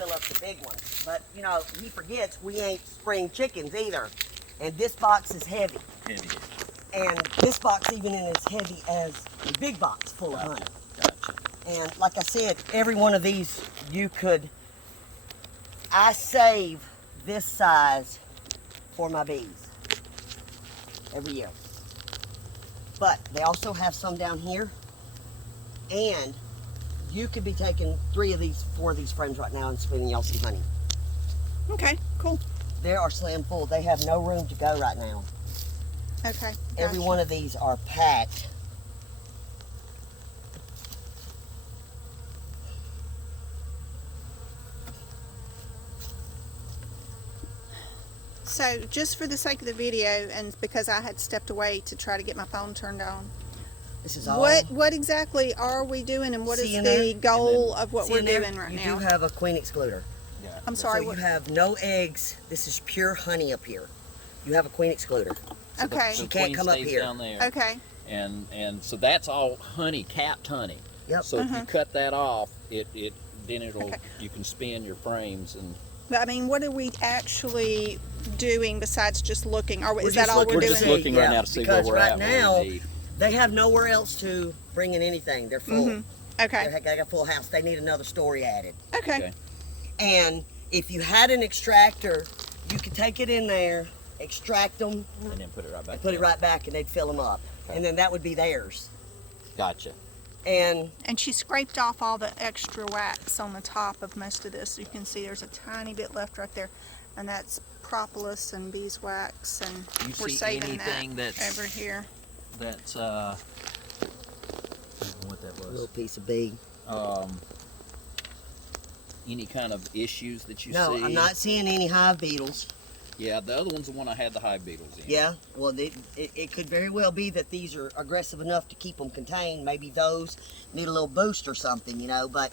fill up the big ones. But, you know, he forgets we ain't spring chickens either. And this box is heavy. Heavy. And this box even is as heavy as the big box full of honey. Gotcha. And like I said, every one of these I save this size for my bees every year. But they also have some down here. And you could be taking 4 of these frames right now and spinning y'all some honey. Okay, cool. They are slam full. They have no room to go right now. Okay. Every gotcha. one of these are packed. So, just for the sake of the video, and because I had stepped away to try to get my phone turned on, This is all. what exactly are we doing, and what is the goal of what we're doing right now? You do have a queen excluder. Yeah. I'm sorry. So you have no eggs. This is pure honey up here. You have a queen excluder. Okay. She can't come up stays here. Down there. Okay. And so that's all honey, capped honey. Yep. So if you cut that off, then it'll Okay. you can spin your frames and. But I mean, what are we actually doing besides just looking? Is We're that just all looking we're We're doing? just looking right now to see where because we're right at. now, what we need. they have nowhere else to bring in anything. They're full. Okay. They got a full house. They need another story added. Okay. And if you had an extractor, you could take it in there, extract them, And then put it right back. put it in. right back, and they'd fill them up. Okay. And then that would be theirs. Gotcha. And And she scraped off all the extra wax on the top of most of this. You can see there's a tiny bit left right there. And that's propolis and beeswax, and You we're see saving anything that that's- over here. That's I don't know what that a little was. piece of bee. Any kind of issues that you No, see? I'm not seeing any hive beetles. Yeah, the other one's the one I had the hive beetles in. Yeah, well, it could very well be that these are aggressive enough to keep them contained. Maybe those need a little boost or something, you know. But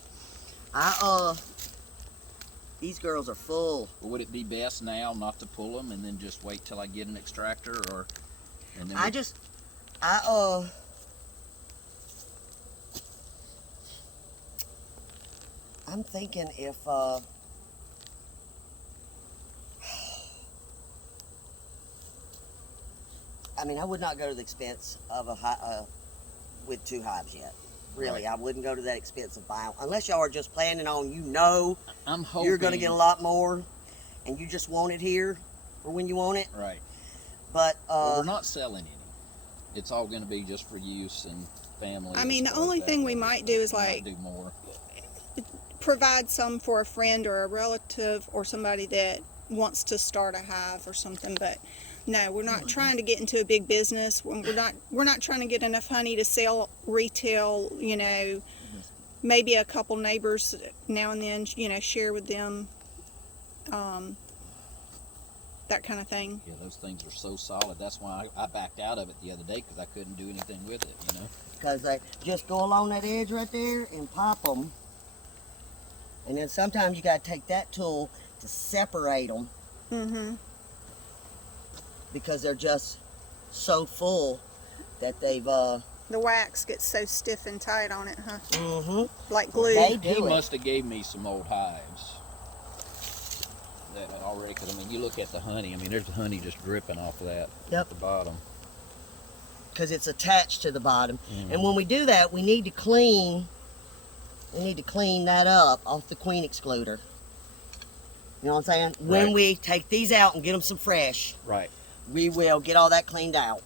these girls are full. Or would it be best now not to pull them and then just wait till I get an extractor, or? And then I'm thinking if I mean, I would not go to the expense of with 2 hives yet. Really, Right. I wouldn't go to that expense of buying, unless y'all are just planning on, I'm hoping you're going to get a lot more, and you just want it here for when you want it. Right. But Well, we're not selling any. It's all going to be just for use and family. I and mean, the stuff only like thing that. we might do is We might like do more. provide some for a friend or a relative or somebody that wants to start a hive or something. But no, we're not trying to get into a big business. We're not trying to get enough honey to sell retail. You know, maybe a couple neighbors now and then. You know, share with them. That kind of thing. Yeah, those things are so solid. That's why I backed out of it the other day, because I couldn't do anything with it, you know? because they just go along that edge right there and pop them. And then sometimes you got to take that tool to separate them. Mm-hmm. Because they're just so full that they've The wax gets so stiff and tight on it, huh? mm-hmm. Like glue. They He do it. must have gave me some old hives that I already, because I mean, you look at the honey. I mean, there's the honey just dripping off of that at the bottom. Because it's attached to the bottom. And when we do that, we need to clean that up off the queen excluder. You know what I'm saying? Right. When we take these out and get them some fresh, Right. we will get all that cleaned out.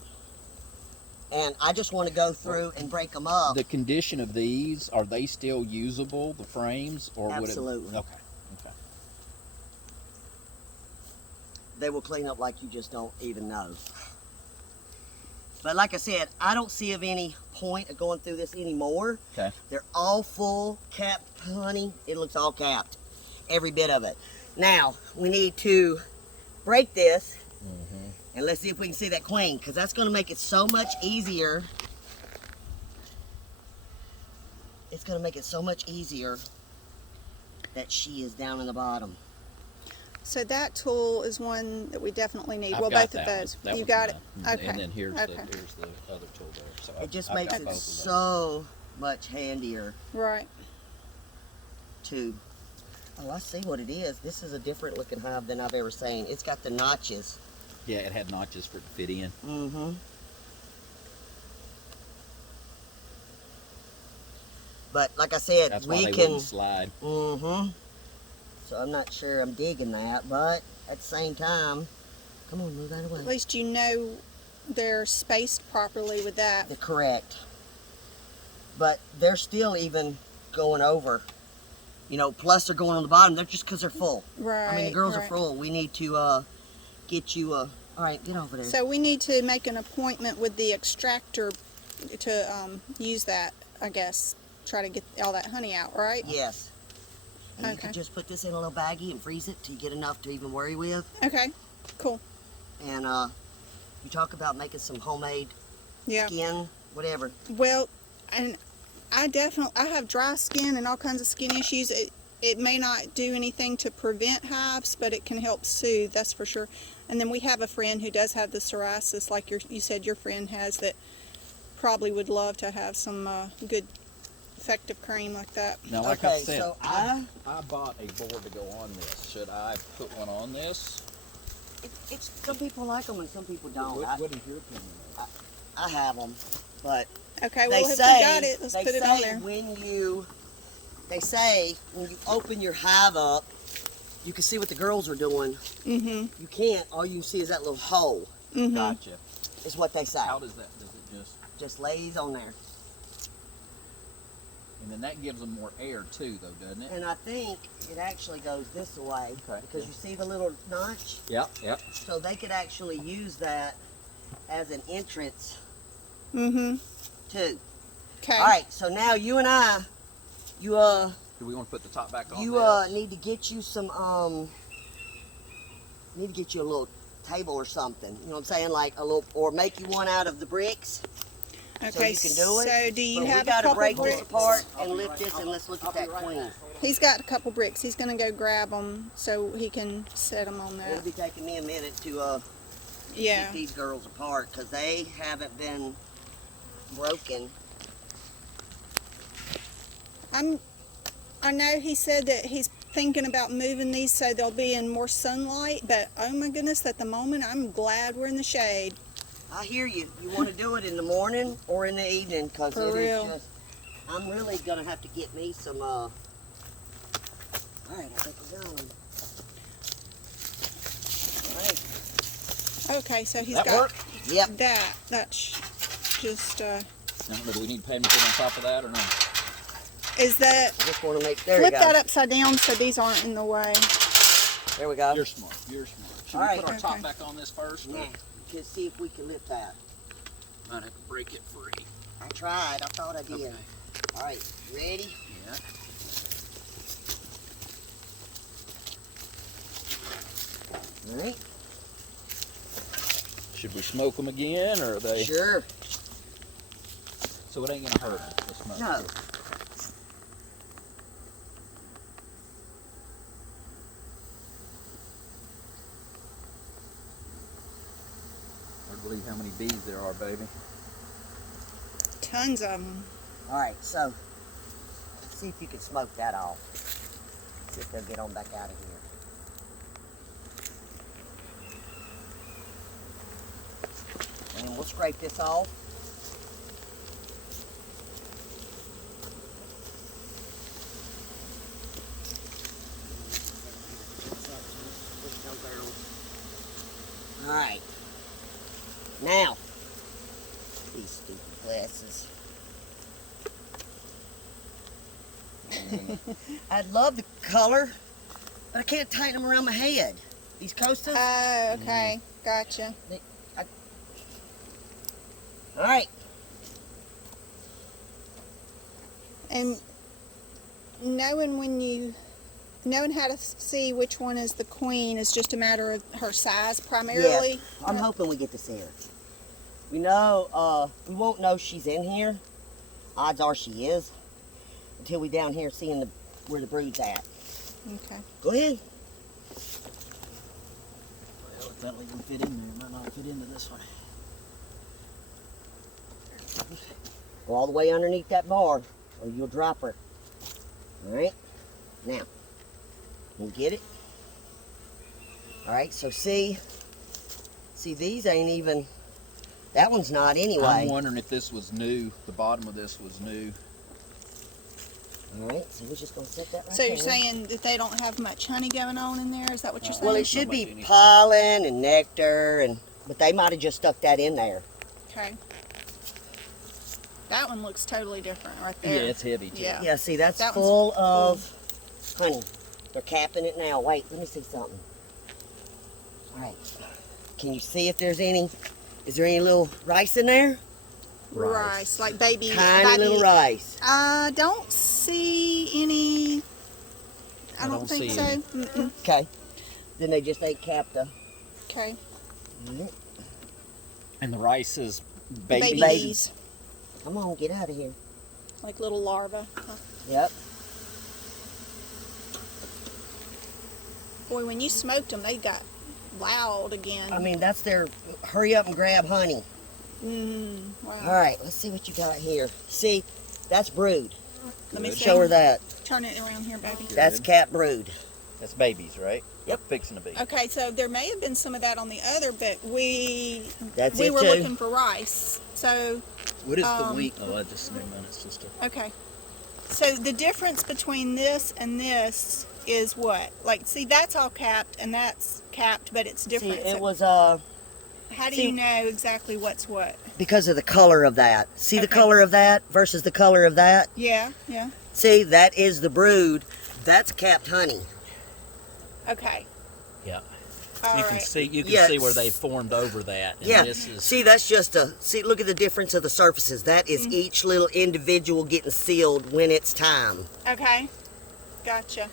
And I just want to go through and break them up. The condition of these, are they still usable, the frames, or Absolutely. would it? Okay. They will clean up like you just don't even know. But like I said, I don't see of any point of going through this anymore. Okay. They're all full, capped honey. It looks all capped, every bit of it. Now, we need to break this, and let's see if we can see that queen, because that's going to make it so much easier. It's going to make it so much easier that she is down in the bottom. So that tool is one that we definitely need. I've Well, got both of that those. one. That You one's got it? mine. Okay. And then here's Okay. the other tool there. So It just I've makes got it both of those. so much handier Right. to Oh, I see what it is. This is a different looking hive than I've ever seen. It's got the notches. Yeah, it had notches for it to fit in. Mm-hmm. But like I said, That's we why they can. wouldn't slide. Mm-hmm. So I'm not sure I'm digging that, but at the same time, come on, move that away. At least you know they're spaced properly with that. They're correct. But they're still even going over. You know, plus they're going on the bottom. They're just because they're full. Right. I mean, the girls are right. full. We need to get you a. All right, get over there. So we need to make an appointment with the extractor to use that, I guess. Try to get all that honey out, right? Yes. And you Okay. can just put this in a little baggie and freeze it till you get enough to even worry with. Okay, cool. And you talk about making some homemade Yeah. skin, whatever. Well, and I have dry skin and all kinds of skin issues. It may not do anything to prevent hives, but it can help soothe, that's for sure. And then we have a friend who does have the psoriasis, like you said your friend has, that probably would love to have some good effective cream like that. Now, like I Okay, said, so I bought a board to go on this. Should I put one on this? It's some people like them and some people don't. What is your opinion? I have them, but Okay, they well, if say we got it, let's they put it say on there. when you open your hive up, you can see what the girls are doing. Mm-hmm. You can't. All you see is that little hole. Mm-hmm. Gotcha. Is what they say. How does that? Does it Just lays on there. and then that gives them more air too, though, doesn't it? And I think it actually goes this way Okay. because you see the little notch. Yep. Yep. So they could actually use that as an entrance Mm-hmm. too. Okay. All right. So now you and I, you Do we want to put the top back on? you this? need to get you some need to get you a little table or something. You know what I'm saying? Like a little, or make you one out of the bricks. Okay, you can do it, so do you But have we a gotta couple break bricks? this apart and lift this, and let's look at that queen. He's got a couple bricks. He's going to go grab them so he can set them on It'll that. be taking me a minute to Yeah. get these girls apart because they haven't been broken. I know he said that he's thinking about moving these so they'll be in more sunlight, but oh my goodness, at the moment I'm glad we're in the shade. I hear you. You want to do it in the morning or in the evening because For it real. is just. I'm really gonna have to get me some. All right, I think we're going. All right. Okay, so he's That got work? Yep. that. That's just, Now, do we need to pay anything on top of that or no? is that, I just want to make. There flip you go. that upside down so these aren't in the way. There we go. You're smart. You're smart. Should All we right. put our top Okay. back on this first? Yeah. To see if we can lift that. Might have to break it free. I tried. I thought I did. Okay. All right. Ready? Yeah. All right. Should we smoke them again, or are they? Sure. So it ain't gonna hurt them. The smoke. No. Hard to believe how many bees there are, baby. Tons of them. All right. So, see if you can smoke that off. See if they'll get on back out of here. And then we'll scrape this off. All right. Now, these stupid glasses. I love the color, but I can't tighten them around my head. These coasters. Oh, okay. Gotcha. All right. And knowing how to see which one is the queen is just a matter of her size primarily. Yes. I'm hoping we get to see her. We know, we won't know she's in here. Odds are she is. Until we down here seeing where the brood's at. Okay. Go ahead. Well, if that can fit in there, it might not fit into this one. Go all the way underneath that bar, or you'll drop her. All right. Now, You get it? All right, so see these ain't even, that one's not anyway. I'm wondering if this was new. The bottom of this was new. All right, so we're just gonna set that right So there. you're saying that they don't have much honey going on in there? Is that what you're saying? Well, it should be pollen and nectar, but they might have just stuck that in there. Okay. That one looks totally different right Yeah, there. it's heavy too. Yeah. Yeah, see, that's That one's full of honey. They're capping it now. Wait, let me see something. All right. Can you see if there's any, is there any little rice in there? Rice, like baby. Tiny little rice. I don't see any. I don't think see so. any. Mm-mm. Okay. Then they just ain't capped the. Okay. And the rice is baby. Babies. Come on, get out of here. Like little larvae. Huh. Yep. Boy, when you smoked them, they got loud again. I mean, that's their hurry up and grab honey. Wow. All right, let's see what you got here. See, that's brood. Let me Good. see. Show her that. Turn it around here, baby. That's cat brood. That's babies, right? Yep. Fixing to be. Okay, so there may have been some of that on the other, but we That's we it were too. looking for rice. So What is the wheat? Oh, I just never mind. It's just a. okay. So the difference between this and this is what? Like, see, that's all capped and that's capped, but it's See, different. it So was how do see- you know exactly what's what? because of the color of that. See the Okay. color of that versus the color of that? Yeah, yeah. See, that is the brood. That's capped honey. Okay. Yeah. All You can right. see. You can Yeah, see where they formed over that. And Yeah. This is. See, that's just see, look at the difference of the surfaces. That is each little individual getting sealed when it's time. Okay. Gotcha.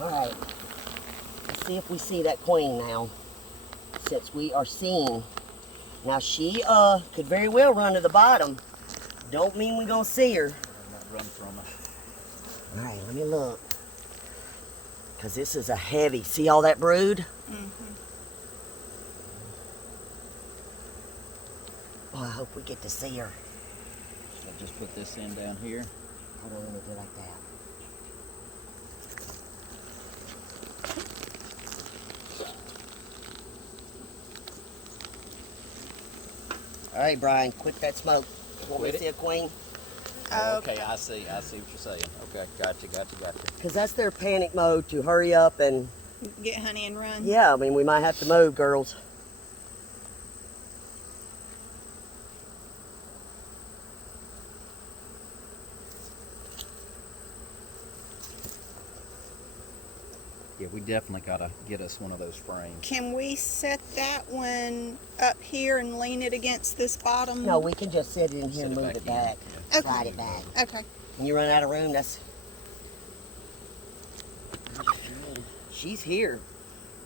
All right. Let's see if we see that queen now. Since we are seeing. Now, she could very well run to the bottom. Don't mean we're going to see her. Not run from it. All right, let me look. Because this is a heavy. See all that brood? Oh, I hope we get to see her. So just put this in down here. Hold on, let me do it like that. All right, Brian, quit that smoke. Want me Quit to it? see a queen? Okay, I see what you're saying. Okay, gotcha. Because that's their panic mode to hurry up and, Get honey and run. yeah, I mean, we might have to move, girls. Yeah, we definitely gotta get us one of those frames. Can we set that one up here and lean it against this bottom? No, we can just sit in here Set and it move back it in, back. yeah. Slide it back. Okay. When you run out of room, that's... She's here.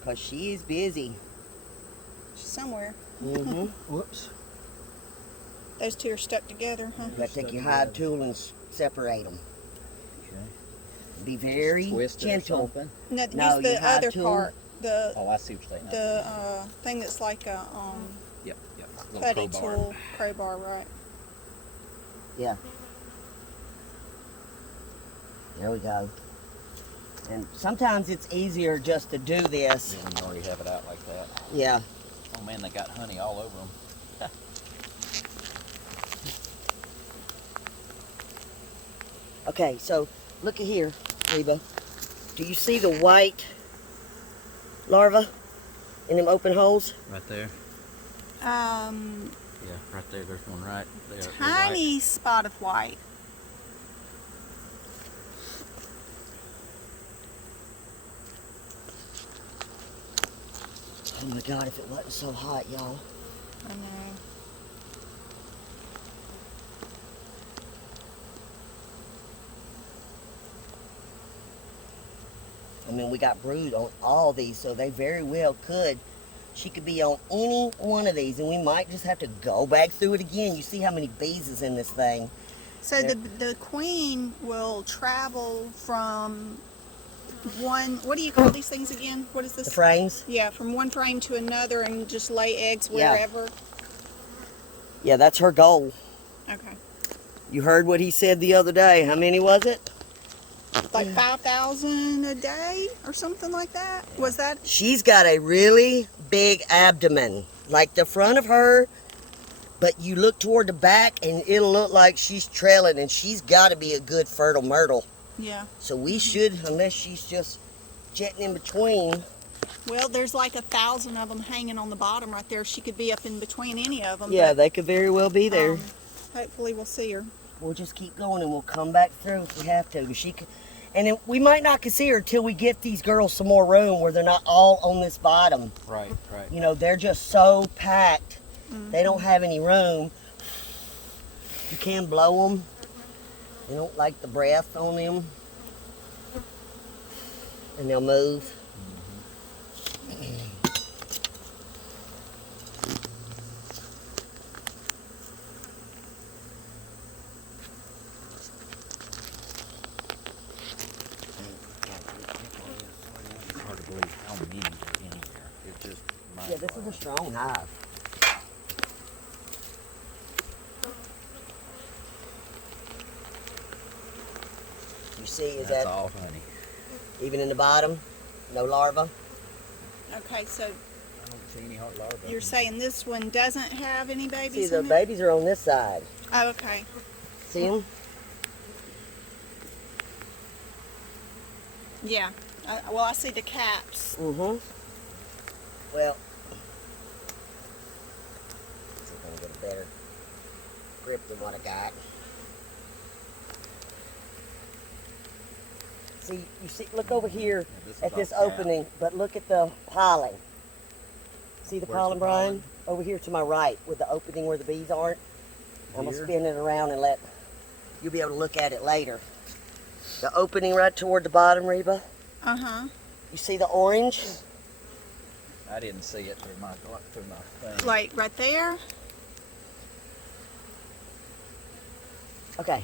Because she is busy. Somewhere. Mm-hmm. Whoops. Those two are stuck together, huh? You gotta take your hide tool and separate them. Okay. Be very Twist it or gentle. something. No, No, use the you have other to- part. The Oh, I see what you're saying. thing that's like a Yep. Little putty crowbar. tool, crowbar, right? Yeah. There we go. And sometimes it's easier just to do this. Yeah, when you already have it out like that. Yeah. Oh man, they got honey all over them. Okay, so look at here, Reba. Do you see the white larva in them open holes? Right there. Yeah, right there. There's one right there. Tiny spot of white. Oh my God, if it wasn't so hot, y'all. I know. I mean, we got brood on all these, so they very well could. She could be on any one of these, and we might just have to go back through it again. You see how many bees is in this thing. So Yeah. the queen will travel from one. What do you call these things again? What is this? The frames? Yeah, from one frame to another and just lay eggs Yeah. wherever. Yeah, that's her goal. Okay. You heard what he said the other day. How many was it? Like 5,000 a day or something like that. Was that? She's got a really big abdomen, like the front of her, but you look toward the back and it'll look like she's trailing, and she's got to be a good fertile myrtle. Yeah. So we should, unless she's just jetting in between. Well, there's like 1,000 of them hanging on the bottom right there. She could be up in between any of them. Yeah, but, they could very well be there. Hopefully we'll see her. We'll just keep going and we'll come back through if we have to. But she could, and then we might not see her until we get these girls some more room where they're not all on this bottom. Right, right. You know, they're just so packed. They don't have any room. You can blow them. They don't like the breath on them. And they'll move. It's hard to believe how many are in here. It's just Yeah, this is a strong hive. You see, is That's that all honey. even in the bottom? No larva? Okay, so I don't see any hard larvae. you're saying this one doesn't have any See, babies the in it? babies are on this side. Oh, okay. See them? Yeah. Well, I see the caps. Mm-hmm. Well, see if I can get a better grip than what I got. See, you see, look over here this is at this all cap. opening, but look at the pollen. See the Where's pollen, the Brian? pollen? Over here to my right, with the opening where the bees aren't. I'm gonna Here? spin it around and you'll be able to look at it later. The opening right toward the bottom, Reba. Uh-huh. You see the orange? I didn't see it through my thing. Like right there? Okay.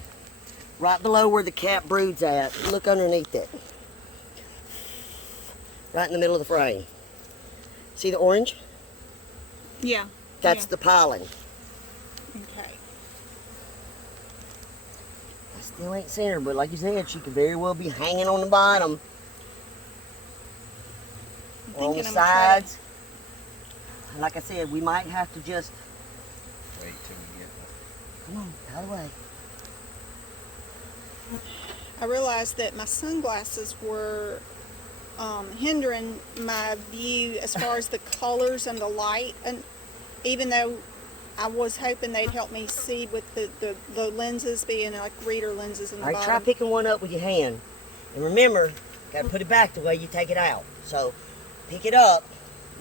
Right below where the cap brood's at. Look underneath it. Right in the middle of the frame. See the orange? Yeah. That's yeah. the pollen. Okay. I still ain't seen her, but like you said, she could very well be hanging on the bottom. I'm Or on the thinking I'm gonna try sides. And like I said, we might have to just... Wait till we get Come on, out of the way. I realized that my sunglasses were hindering my view as far as the colors and the light, and even though I was hoping they'd help me see with the lenses being like reader lenses in the All right, try bottom. picking one up with your hand. And remember, got to put it back the way you take it out. So, pick it up,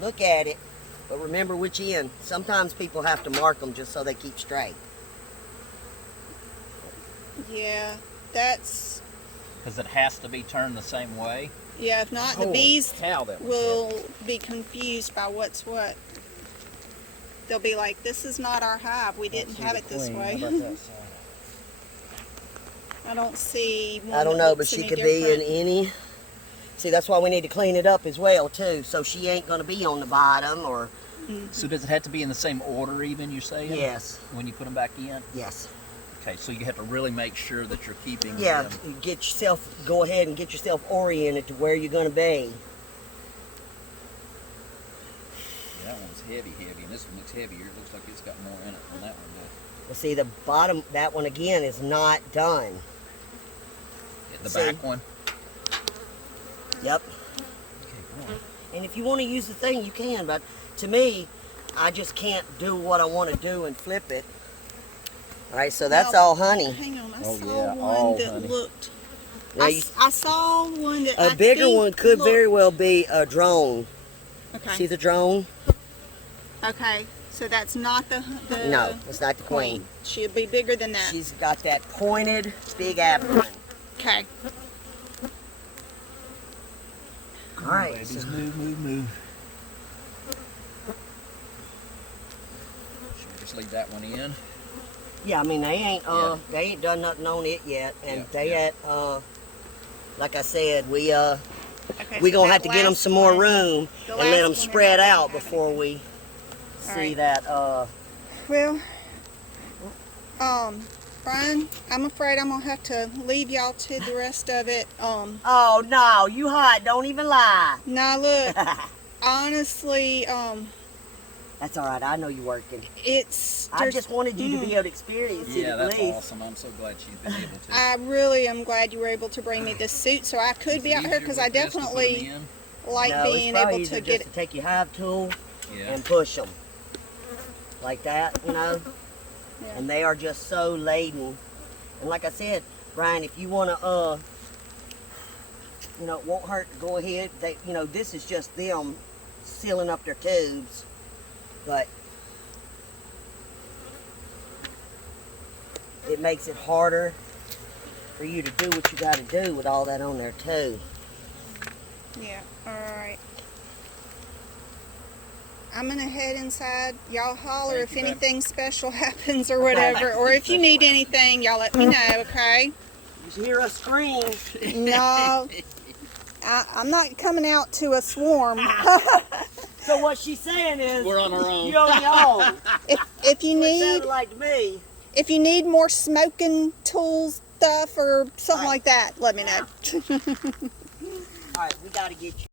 look at it, but remember which end. Sometimes people have to mark them just so they keep straight. Yeah, that's, Because it has to be turned the same way. yeah, if not, the Oh, bees Cow, that was will be confused by what's what. They'll be like, this is not our hive. We didn't have it this way. I don't see one I don't that know, but looks she any could be in different. any. See, that's why we need to clean it up as well, too. So she ain't going to be on the bottom or... So does it have to be in the same order even, you're saying? Yes, When you put them back in? yes. Okay, so you have to really make sure that you're keeping Yeah, them. go ahead and get yourself oriented to where you're going to be. That one's heavy, and this one looks heavier. It looks like it's got more in it than that one does. Well, see, the bottom, that one again is not done. The See? back one? Yep. Okay, come on. And if you want to use the thing, you can. But to me, I just can't do what I want to do and flip it. All right, so that's Now, all honey. Hang on, I Oh, saw yeah, one all that honey. looked. Now you- I saw one that I A bigger think one could looked, very well be a drone. Okay. See the drone? Okay. So that's not the No, it's not the queen. She'll be bigger than that. She's got that pointed, big abdomen. Okay. All right. Babies, so- move. Should we just leave that one in? Yeah, I mean they ain't Yeah. they ain't done nothing on it yet, and Yeah, they yeah. at like I said, we Okay, we so gonna that have to get them last some more one- room the and let last them one spread isn't out having before it. we see right. that. Well, Brian, I'm afraid I'm gonna have to leave y'all to the rest of it. Oh no, you hot. Don't even lie. Now look, honestly, That's all right. I know you're working. it's. I just wanted you to be able to experience it Yeah, at that's least. awesome. I'm so glad she's been able to. I really am glad you were able to bring me this suit, so I could be out here because I definitely like No, being it's probably able easier to get just to take your hive tool Yeah. and push them like that, you know. Yeah. And they are just so laden. And like I said, Brian, if you want to, you know, it won't hurt to go ahead. They, you know, this is just them sealing up their tubes, but it makes it harder for you to do what you got to do with all that on there too. Yeah, alright. I'm gonna head inside. Y'all holler Thank if you, babe. anything special happens or whatever. Or if you need anything, y'all let me know, okay? You hear us scream. No, I'm not coming out to a swarm. So what she's saying is, We're on our own. you're on your own. If you What it need sounded like to me. if you need more smoking tools stuff or something Right. like that, let me know. All right, we got to get you.